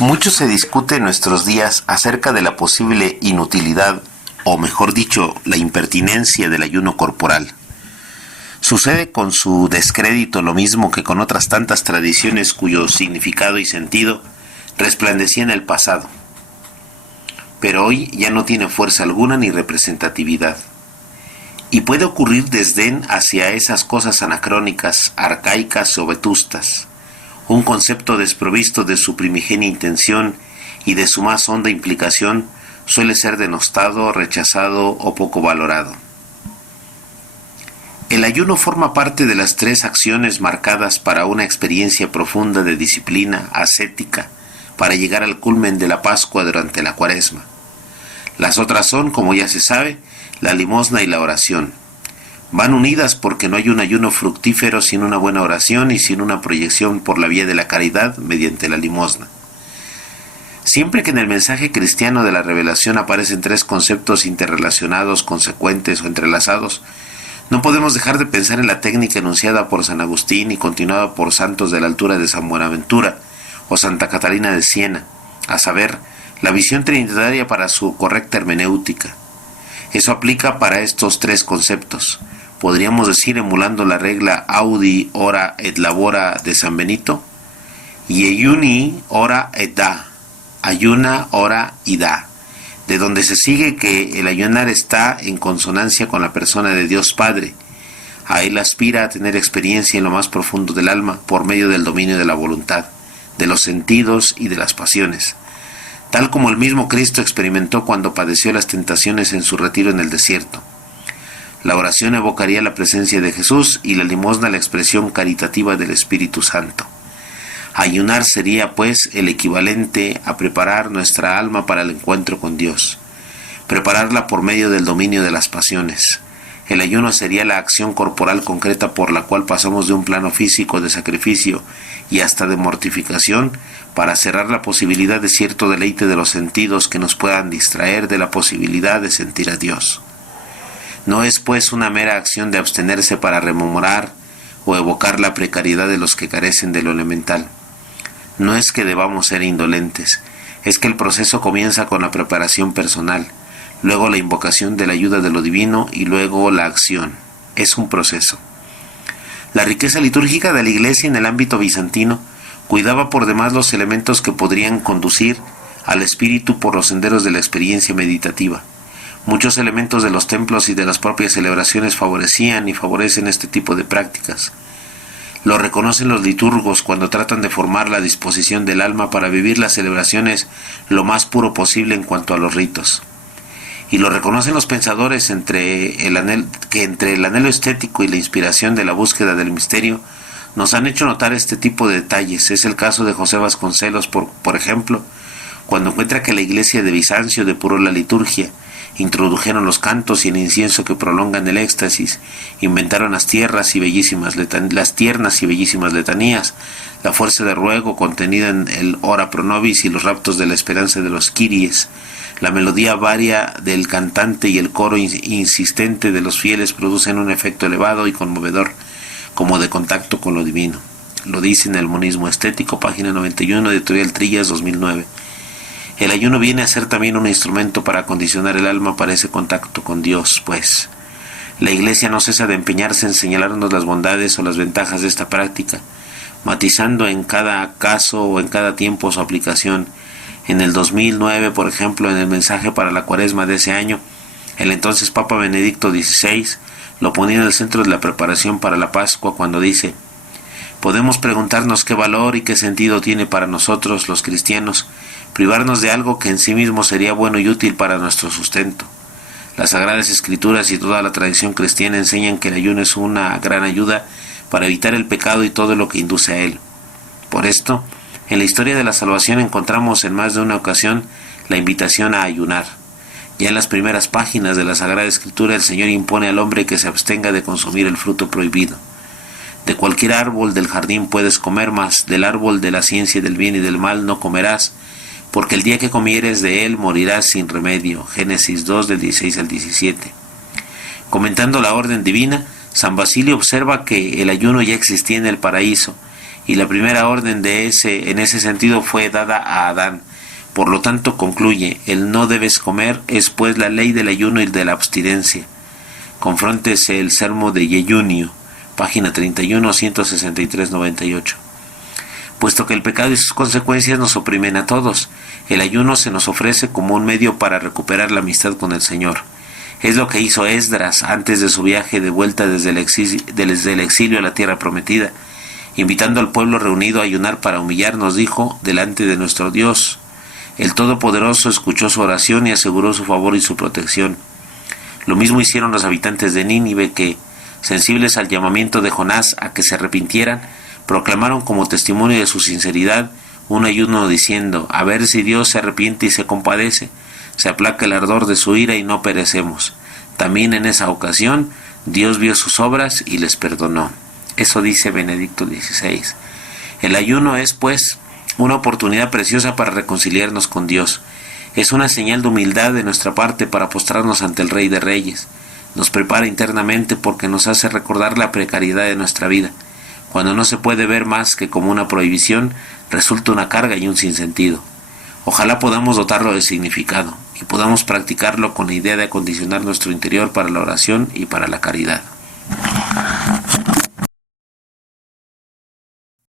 Mucho se discute en nuestros días acerca de la posible inutilidad, o mejor dicho, la impertinencia del ayuno corporal. Sucede con su descrédito lo mismo que con otras tantas tradiciones cuyo significado y sentido resplandecía en el pasado, pero hoy ya no tiene fuerza alguna ni representatividad. Y puede ocurrir desdén hacia esas cosas anacrónicas, arcaicas o vetustas, un concepto desprovisto de su primigenia intención y de su más honda implicación suele ser denostado, rechazado o poco valorado. El ayuno forma parte de las tres acciones marcadas para una experiencia profunda de disciplina ascética para llegar al culmen de la Pascua durante la Cuaresma. Las otras son, como ya se sabe, la limosna y la oración. Van unidas porque no hay un ayuno fructífero sin una buena oración y sin una proyección por la vía de la caridad mediante la limosna. Siempre que en el mensaje cristiano de la revelación aparecen tres conceptos interrelacionados, consecuentes o entrelazados, no podemos dejar de pensar en la técnica enunciada por San Agustín y continuada por santos de la altura de San Buenaventura o Santa Catalina de Siena, a saber, la visión trinitaria para su correcta hermenéutica. Eso aplica para estos tres conceptos. Podríamos decir, emulando la regla audi ora et labora de San Benito, ieiuni ora et da, ayuna, ora y da, de donde se sigue que el ayunar está en consonancia con la persona de Dios Padre. A él aspira a tener experiencia en lo más profundo del alma por medio del dominio de la voluntad, de los sentidos y de las pasiones, tal como el mismo Cristo experimentó cuando padeció las tentaciones en su retiro en el desierto. La oración evocaría la presencia de Jesús y la limosna la expresión caritativa del Espíritu Santo. Ayunar sería, pues, el equivalente a preparar nuestra alma para el encuentro con Dios, prepararla por medio del dominio de las pasiones. El ayuno sería la acción corporal concreta por la cual pasamos de un plano físico de sacrificio y hasta de mortificación para cerrar la posibilidad de cierto deleite de los sentidos que nos puedan distraer de la posibilidad de sentir a Dios. No es, pues, una mera acción de abstenerse para rememorar o evocar la precariedad de los que carecen de lo elemental. No es que debamos ser indolentes, es que el proceso comienza con la preparación personal, luego la invocación de la ayuda de lo divino y luego la acción. Es un proceso. La riqueza litúrgica de la Iglesia en el ámbito bizantino cuidaba por demás los elementos que podrían conducir al espíritu por los senderos de la experiencia meditativa. Muchos elementos de los templos y de las propias celebraciones favorecían y favorecen este tipo de prácticas. Lo reconocen los liturgos cuando tratan de formar la disposición del alma para vivir las celebraciones lo más puro posible en cuanto a los ritos. Y lo reconocen los pensadores que entre el anhelo estético y la inspiración de la búsqueda del misterio nos han hecho notar este tipo de detalles. Es el caso de José Vasconcelos, por ejemplo, cuando encuentra que la iglesia de Bizancio depuró la liturgia, introdujeron los cantos y el incienso que prolongan el éxtasis, inventaron las tiernas y bellísimas letanías, la fuerza de ruego contenida en el ora pro nobis y los raptos de la esperanza de los kyries, la melodía varia del cantante y el coro insistente de los fieles producen un efecto elevado y conmovedor, como de contacto con lo divino. Lo dice en el Monismo Estético, página 91, editorial Trillas, 2009. El ayuno viene a ser también un instrumento para acondicionar el alma para ese contacto con Dios, pues. La Iglesia no cesa de empeñarse en señalarnos las bondades o las ventajas de esta práctica, matizando en cada caso o en cada tiempo su aplicación. En el 2009, por ejemplo, en el mensaje para la Cuaresma de ese año, el entonces Papa Benedicto XVI lo ponía en el centro de la preparación para la Pascua cuando dice: podemos preguntarnos qué valor y qué sentido tiene para nosotros, los cristianos, privarnos de algo que en sí mismo sería bueno y útil para nuestro sustento. Las Sagradas Escrituras y toda la tradición cristiana enseñan que el ayuno es una gran ayuda para evitar el pecado y todo lo que induce a él. Por esto, en la historia de la salvación encontramos en más de una ocasión la invitación a ayunar. Ya en las primeras páginas de la Sagrada Escritura el Señor impone al hombre que se abstenga de consumir el fruto prohibido. De cualquier árbol del jardín puedes comer, mas del árbol de la ciencia del bien y del mal no comerás, porque el día que comieres de él morirás sin remedio. Génesis 2, del 16 al 17. Comentando la orden divina, San Basilio observa que el ayuno ya existía en el paraíso y la primera orden en ese sentido fue dada a Adán. Por lo tanto, concluye, el no debes comer es pues la ley del ayuno y de la abstinencia. Confróntese el Sermo de Yeyunio, página 31, 163, 98. Puesto que el pecado y sus consecuencias nos oprimen a todos, el ayuno se nos ofrece como un medio para recuperar la amistad con el Señor. Es lo que hizo Esdras antes de su viaje de vuelta desde el exilio a la tierra prometida. Invitando al pueblo reunido a ayunar para humillarnos, dijo, delante de nuestro Dios. El Todopoderoso escuchó su oración y aseguró su favor y su protección. Lo mismo hicieron los habitantes de Nínive que, sensibles al llamamiento de Jonás a que se arrepintieran, proclamaron como testimonio de su sinceridad un ayuno diciendo, a ver si Dios se arrepiente y se compadece, se aplaca el ardor de su ira y no perecemos. También en esa ocasión Dios vio sus obras y les perdonó. Eso dice Benedicto XVI. El ayuno es, pues, una oportunidad preciosa para reconciliarnos con Dios. Es una señal de humildad de nuestra parte para postrarnos ante el Rey de Reyes. Nos prepara internamente porque nos hace recordar la precariedad de nuestra vida. Cuando no se puede ver más que como una prohibición, resulta una carga y un sinsentido. Ojalá podamos dotarlo de significado y podamos practicarlo con la idea de acondicionar nuestro interior para la oración y para la caridad.